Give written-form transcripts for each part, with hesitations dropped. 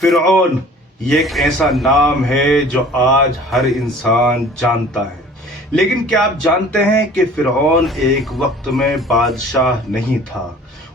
فرعون یہ ایک ایسا نام ہے جو آج ہر انسان جانتا ہے، لیکن کیا آپ جانتے ہیں کہ فرعون ایک وقت میں بادشاہ نہیں تھا؟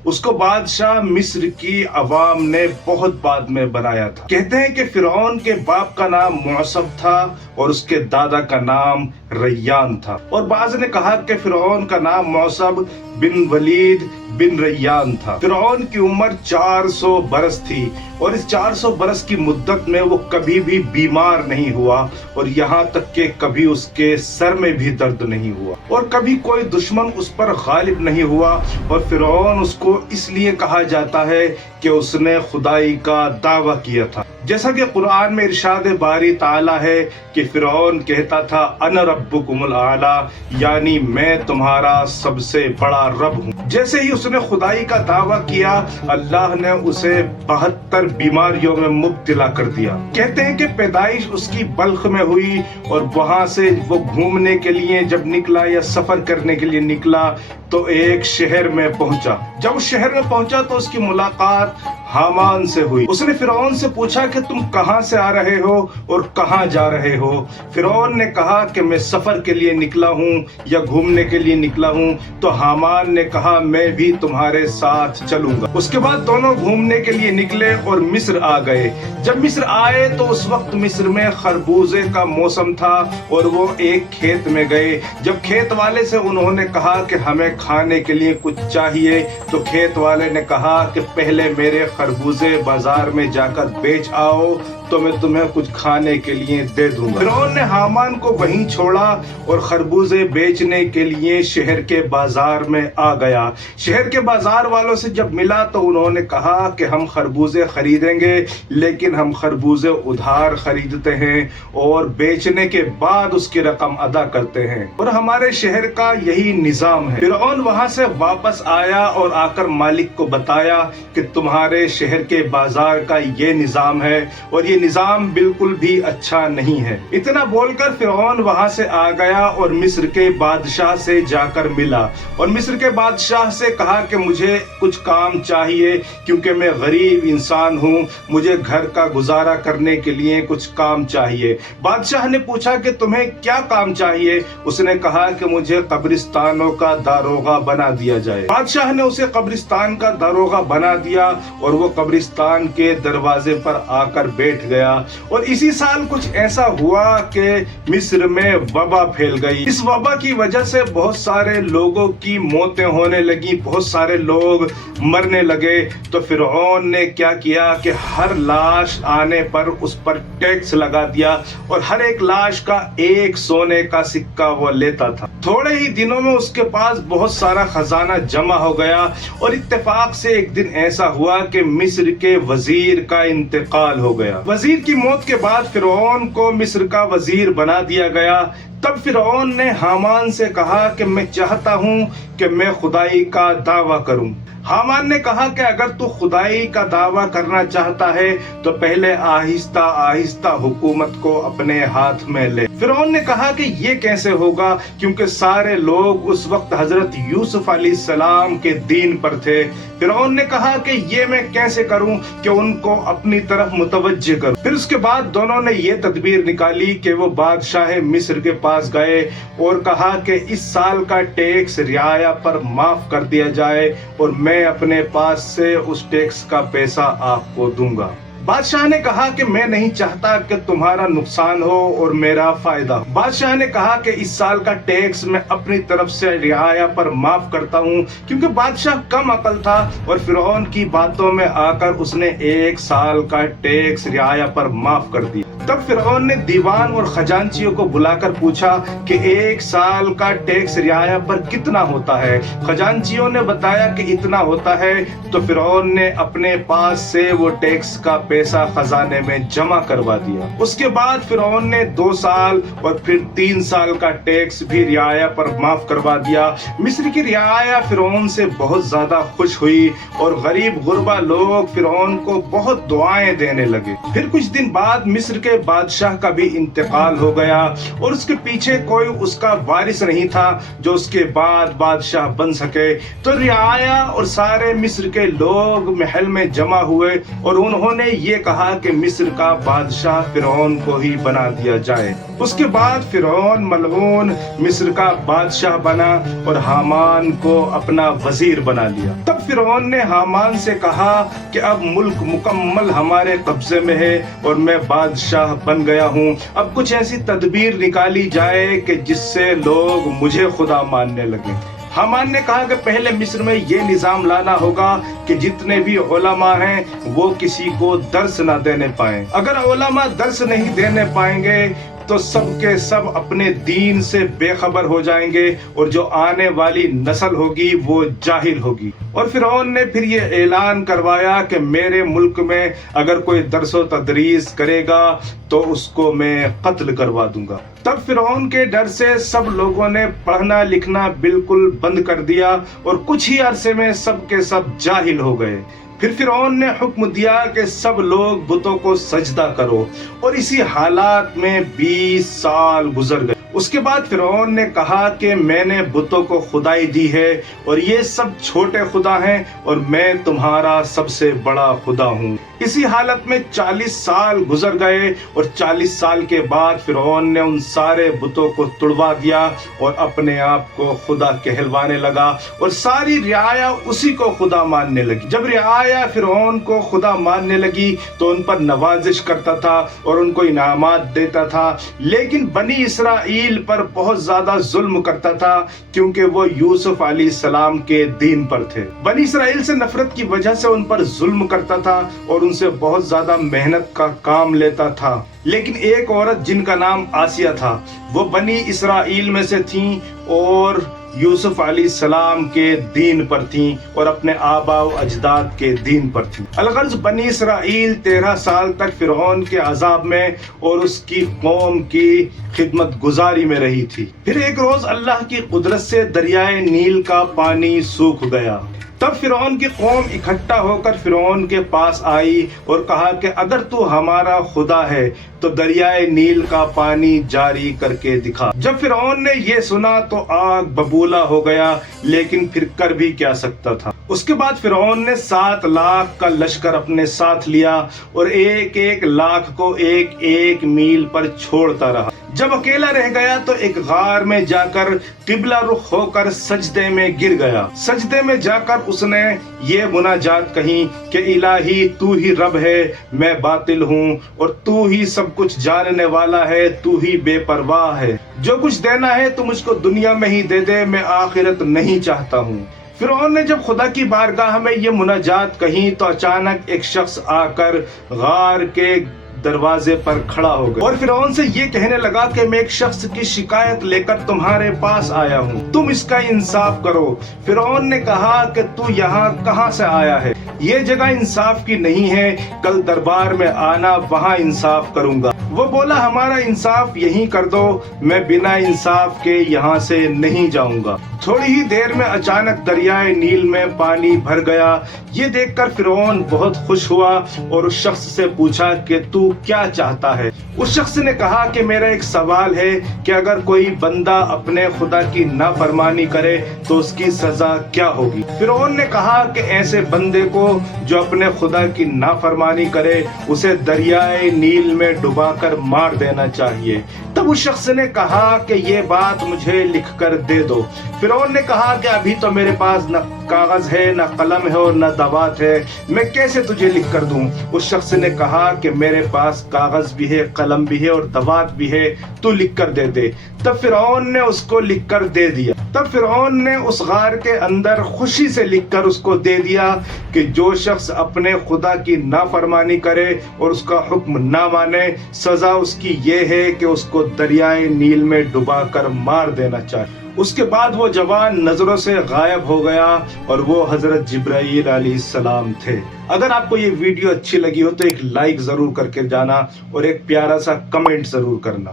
اس کو بادشاہ مصر کی عوام نے بہت بعد میں بنایا تھا۔ کہتے ہیں کہ فرعون کے باپ کا نام معصب تھا اور اس کے دادا کا نام ریان تھا، اور بعض نے کہا کہ فرعون کا نام معصب بن ولید بن ریان تھا۔ فرعون کی عمر 400 برس تھی، اور اس 400 برس کی مدت میں وہ کبھی بھی بیمار نہیں ہوا، اور یہاں تک کہ کبھی اس کے سر میں بھی درد نہیں ہوا، اور کبھی کوئی دشمن اس پر غالب نہیں ہوا۔ اور فرعون اس کو اس لیے کہا جاتا ہے کہ اس نے خدائی کا دعویٰ کیا تھا، جیسا کہ قرآن میں ارشاد باری تعالیٰ ہے کہ فرعون کہتا تھا انا ربکم الاعلی، یعنی میں تمہارا سب سے بڑا رب ہوں۔ جیسے ہی اس نے خدائی کا دعویٰ کیا، اللہ نے اسے 72 بیماریوں میں مبتلا کر دیا۔ کہتے ہیں کہ پیدائش اس کی بلخ میں ہوئی، اور وہاں سے وہ گھومنے کے لیے جب نکلا یا سفر کرنے کے لیے نکلا تو ایک شہر میں پہنچا۔ جب اس شہر میں پہنچا تو اس کی ملاقات حامان سے ہوئی۔ اس نے فرعون سے پوچھا کہ تم کہاں سے آ رہے ہو اور کہاں جا رہے ہو؟ فرعون نے کہا کہ میں سفر کے لیے نکلا ہوں یا گھومنے کے لیے نکلا ہوں۔ تو حامان نے کہا میں بھی تمہارے ساتھ چلوں گا۔ اس کے بعد دونوں گھومنے کے لیے نکلے اور مصر آ گئے۔ جب مصر آئے تو اس وقت مصر میں خربوزے کا موسم تھا، اور وہ ایک کھیت میں گئے۔ جب کھیت والے سے انہوں نے کہا کہ ہمیں کھانے کے لیے کچھ چاہیے، تو کھیت والے نے کہا کہ پہلے میرے خربوزے بازار میں جا کر بیچ آؤ تو میں تمہیں کچھ کھانے کے لیے دے دوں گا۔ فرعون نے حامان کو وہیں چھوڑا اور خربوزے بیچنے کے لیے شہر کے بازار میں آ گیا۔ شہر کے بازار والوں سے جب ملا تو انہوں نے کہا کہ ہم خربوزے خریدیں گے، لیکن ہم خربوزے ادھار خریدتے ہیں اور بیچنے کے بعد اس کی رقم ادا کرتے ہیں، اور ہمارے شہر کا یہی نظام ہے۔ فرعون وہاں سے واپس آیا اور آ کر مالک کو بتایا کہ تمہارے شہر کے بازار کا یہ نظام ہے، اور یہ نظام بالکل بھی اچھا نہیں ہے۔ اتنا بول کر فرعون وہاں سے آ گیا اور مصر کے بادشاہ سے جا کر ملا، اور مصر کے بادشاہ سے کہا کہ مجھے کچھ کام چاہیے، کیونکہ میں غریب انسان ہوں، مجھے گھر کا گزارا کرنے کے لیے کچھ کام چاہیے۔ بادشاہ نے پوچھا کہ تمہیں کیا کام چاہیے؟ اس نے کہا کہ مجھے قبرستانوں کا داروغہ بنا دیا جائے۔ بادشاہ نے اسے قبرستان کا داروغہ بنا دیا، اور وہ قبرستان کے دروازے پر آ کر بیٹھ گیا۔ اور اسی سال کچھ ایسا ہوا کہ مصر میں وبا پھیل گئی۔ اس وبا کی وجہ سے بہت سارے لوگوں کی موتیں ہونے لگی، بہت سارے لوگ مرنے لگے۔ تو فرعون نے کیا کیا کہ ہر لاش آنے پر اس پر ٹیکس لگا دیا، اور ہر ایک لاش کا ایک سونے کا سکہ وہ لیتا تھا۔ تھوڑے ہی دنوں میں اس کے پاس بہت سارا خزانہ جمع ہو گیا، اور اتفاق سے ایک دن ایسا ہوا کہ مصر کے وزیر کا انتقال ہو گیا۔ وزیر کی موت کے بعد فرعون کو مصر کا وزیر بنا دیا گیا۔ تب فرعون نے حامان سے کہا کہ میں چاہتا ہوں کہ میں خدائی کا دعویٰ کروں۔ حامان نے کہا کہ اگر تو خدائی کا دعویٰ کرنا چاہتا ہے تو پہلے آہستہ آہستہ حکومت کو اپنے ہاتھ میں لے۔ فرعون نے کہا کہ یہ کیسے ہوگا، کیونکہ سارے لوگ اس وقت حضرت یوسف علیہ السلام کے دین پر تھے۔ فرعون نے کہا کہ یہ میں کیسے کروں کہ ان کو اپنی طرف متوجہ کروں۔ پھر اس کے بعد دونوں نے یہ تدبیر نکالی کہ وہ بادشاہ مصر کے پاس گئے اور کہا کہ اس سال کا ٹیکس رعایا پر معاف کر دیا جائے، اور میں اپنے پاس سے اس ٹیکس کا پیسہ آپ کو دوں گا۔ بادشاہ نے کہا کہ میں نہیں چاہتا کہ تمہارا نقصان ہو اور میرا فائدہ ہو۔ بادشاہ نے کہا کہ اس سال کا ٹیکس میں اپنی طرف سے رعایا پر معاف کرتا ہوں، کیونکہ بادشاہ کم عقل تھا، اور فرعون کی باتوں میں آ کر اس نے ایک سال کا ٹیکس رعایا پر معاف کر دیا۔ تب فرعون نے دیوان اور خزانچیوں کو بلا کر پوچھا کہ ایک سال کا ٹیکس رعایا پر کتنا ہوتا ہے؟ خزانچیوں نے بتایا کہ اتنا ہوتا ہے۔ تو فرعون نے اپنے پاس سے وہ ٹیکس کا پیسہ خزانے میں جمع کروا دیا۔ اس کے بعد فرعون نے 2 سال اور پھر 3 سال کا ٹیکس بھی رعایا پر معاف کروا دیا۔ مصر کی رعایا فرعون سے بہت زیادہ خوش ہوئی، اور غریب غربا لوگ فرعون کو بہت دعائیں دینے لگے۔ پھر کچھ دن بعد مصر کے سے بادشاہ کا بھی انتقال ہو گیا اور اس کے پیچھے کوئی اس کا وارث نہیں تھا جو اس کے بعد بادشاہ بن سکے، تو رعایا اور سارے مصر کے لوگ محل میں جمع ہوئے اور انہوں نے یہ کہا کہ مصر کا بادشاہ فرعون کو ہی بنا دیا جائے۔ اس کے بعد فرعون ملعون مصر کا بادشاہ بنا اور حامان کو اپنا وزیر بنا لیا۔ تب فرعون نے حامان سے کہا کہ اب ملک مکمل ہمارے قبضے میں ہے اور میں بادشاہ بن گیا ہوں، اب کچھ ایسی تدبیر نکالی جائے کہ جس سے لوگ مجھے خدا ماننے لگیں۔ حامان نے کہا کہ پہلے مصر میں یہ نظام لانا ہوگا کہ جتنے بھی علماء ہیں وہ کسی کو درس نہ دینے پائیں۔ اگر علماء درس نہیں دینے پائیں گے تو سب کے سب اپنے دین سے بے خبر ہو جائیں گے اور جو آنے والی نسل ہوگی وہ جاہل ہوگی۔ اور فرعون نے پھر یہ اعلان کروایا کہ میرے ملک میں اگر کوئی درس و تدریس کرے گا تو اس کو میں قتل کروا دوں گا۔ تب فرعون کے ڈر سے سب لوگوں نے پڑھنا لکھنا بالکل بند کر دیا اور کچھ ہی عرصے میں سب کے سب جاہل ہو گئے۔ پھر فرعون نے حکم دیا کہ سب لوگ بتوں کو سجدہ کرو، اور اسی حالات میں 20 سال گزر گئے۔ اس کے بعد فرعون نے کہا کہ میں نے بتوں کو خدائی دی ہے اور یہ سب چھوٹے خدا ہیں اور میں تمہارا سب سے بڑا خدا ہوں۔ اسی حالت میں 40 سال گزر گئے اور 40 سال کے بعد فرعون نے ان سارے بتوں کو تڑوا دیا اور اپنے آپ کو خدا کہلوانے لگا اور ساری رعایا اسی کو خدا ماننے لگی۔ جب رعایا فرعون کو خدا ماننے لگی تو ان پر نوازش کرتا تھا اور ان کو انعامات دیتا تھا، لیکن بنی اسرائیل پر بہت زیادہ ظلم کرتا تھا کیونکہ وہ یوسف علیہ السلام کے دین پر تھے۔ بنی اسرائیل سے نفرت کی وجہ سے ان پر ظلم کرتا تھا اور ان سے بہت زیادہ محنت کا کام لیتا تھا۔ لیکن ایک عورت جن کا نام آسیہ تھا وہ بنی اسرائیل میں سے تھیں اور یوسف علیہ السلام کے دین پر تھیں اور اپنے آبا و اجداد کے دین پر تھیں۔ الغرض بنی اسرائیل 13 سال تک فرعون کے عذاب میں اور اس کی قوم کی خدمت گزاری میں رہی تھی۔ پھر ایک روز اللہ کی قدرت سے دریائے نیل کا پانی سوکھ گیا۔ تب فرعون کی قوم اکٹھا ہو کر فرعون کے پاس آئی اور کہا کہ اگر تو ہمارا خدا ہے تو دریائے نیل کا پانی جاری کر کے دکھا۔ جب فرعون نے یہ سنا تو آگ ببولا ہو گیا، لیکن پھر کر بھی کیا سکتا تھا۔ اس کے بعد فرعون نے 7 لاکھ کا لشکر اپنے ساتھ لیا اور ایک ایک لاکھ کو ایک ایک میل پر چھوڑتا رہا۔ جب اکیلا رہ گیا تو ایک غار میں جا کر قبلہ رخ ہو کر سجدے میں گر گیا۔ سجدے میں جا کر اس نے یہ مناجات کہی کہ الہی تو ہی رب ہے، میں باطل ہوں اور تو ہی سب کچھ جاننے والا ہے، تو ہی بے پرواہ ہے، جو کچھ دینا ہے تو مجھ کو دنیا میں ہی دے دے، میں آخرت نہیں چاہتا ہوں۔ فرعون نے جب خدا کی بارگاہ میں یہ مناجات کہیں تو اچانک ایک شخص آ کر غار کے دروازے پر کھڑا ہو گیا اور فرعون سے یہ کہنے لگا کہ میں ایک شخص کی شکایت لے کر تمہارے پاس آیا ہوں، تم اس کا انصاف کرو۔ فرعون نے کہا کہ تو یہاں کہاں سے آیا ہے؟ یہ جگہ انصاف کی نہیں ہے، کل دربار میں آنا، وہاں انصاف کروں گا۔ وہ بولا ہمارا انصاف یہیں کر دو، میں بنا انصاف کے یہاں سے نہیں جاؤں گا۔ تھوڑی ہی دیر میں اچانک دریائے نیل میں پانی بھر گیا۔ یہ دیکھ کر فرعون بہت خوش ہوا اور اس شخص سے پوچھا کہ تو کیا چاہتا ہے؟ اس شخص نے کہا کہ میرا ایک سوال ہے کہ اگر کوئی بندہ اپنے خدا کی نافرمانی کرے تو اس کی سزا کیا ہوگی؟ فرعون نے کہا کہ ایسے بندے کو جو اپنے خدا کی نافرمانی کرے اسے دریائے نیل میں ڈبا کر مار دینا چاہیے۔ تب اس شخص نے کہا کہ یہ بات مجھے لکھ کر دے دو۔ فرعون نے کہا کہ ابھی تو میرے پاس نہ کاغذ ہے، نہ قلم ہے اور نہ دوات ہے، میں کیسے تجھے لکھ کر دوں؟ اس شخص نے کہا کہ میرے پاس کاغذ بھی ہے، قلم بھی ہے اور دوات بھی ہے، تو لکھ کر دے دے۔ تب فرعون نے اس کو لکھ کر دے دیا۔ تب فرعون نے اس غار کے اندر خوشی سے لکھ کر اس کو دے دیا کہ جو شخص اپنے خدا کی نافرمانی کرے اور اس کا حکم نہ مانے، سزا اس کی یہ ہے کہ اس کو دریائے نیل میں ڈبا کر مار دینا چاہیے۔ اس کے بعد وہ جوان نظروں سے غائب ہو گیا اور وہ حضرت جبرائیل علیہ السلام تھے۔ اگر آپ کو یہ ویڈیو اچھی لگی ہو تو ایک لائک ضرور کر کے جانا اور ایک پیارا سا کمنٹ ضرور کرنا۔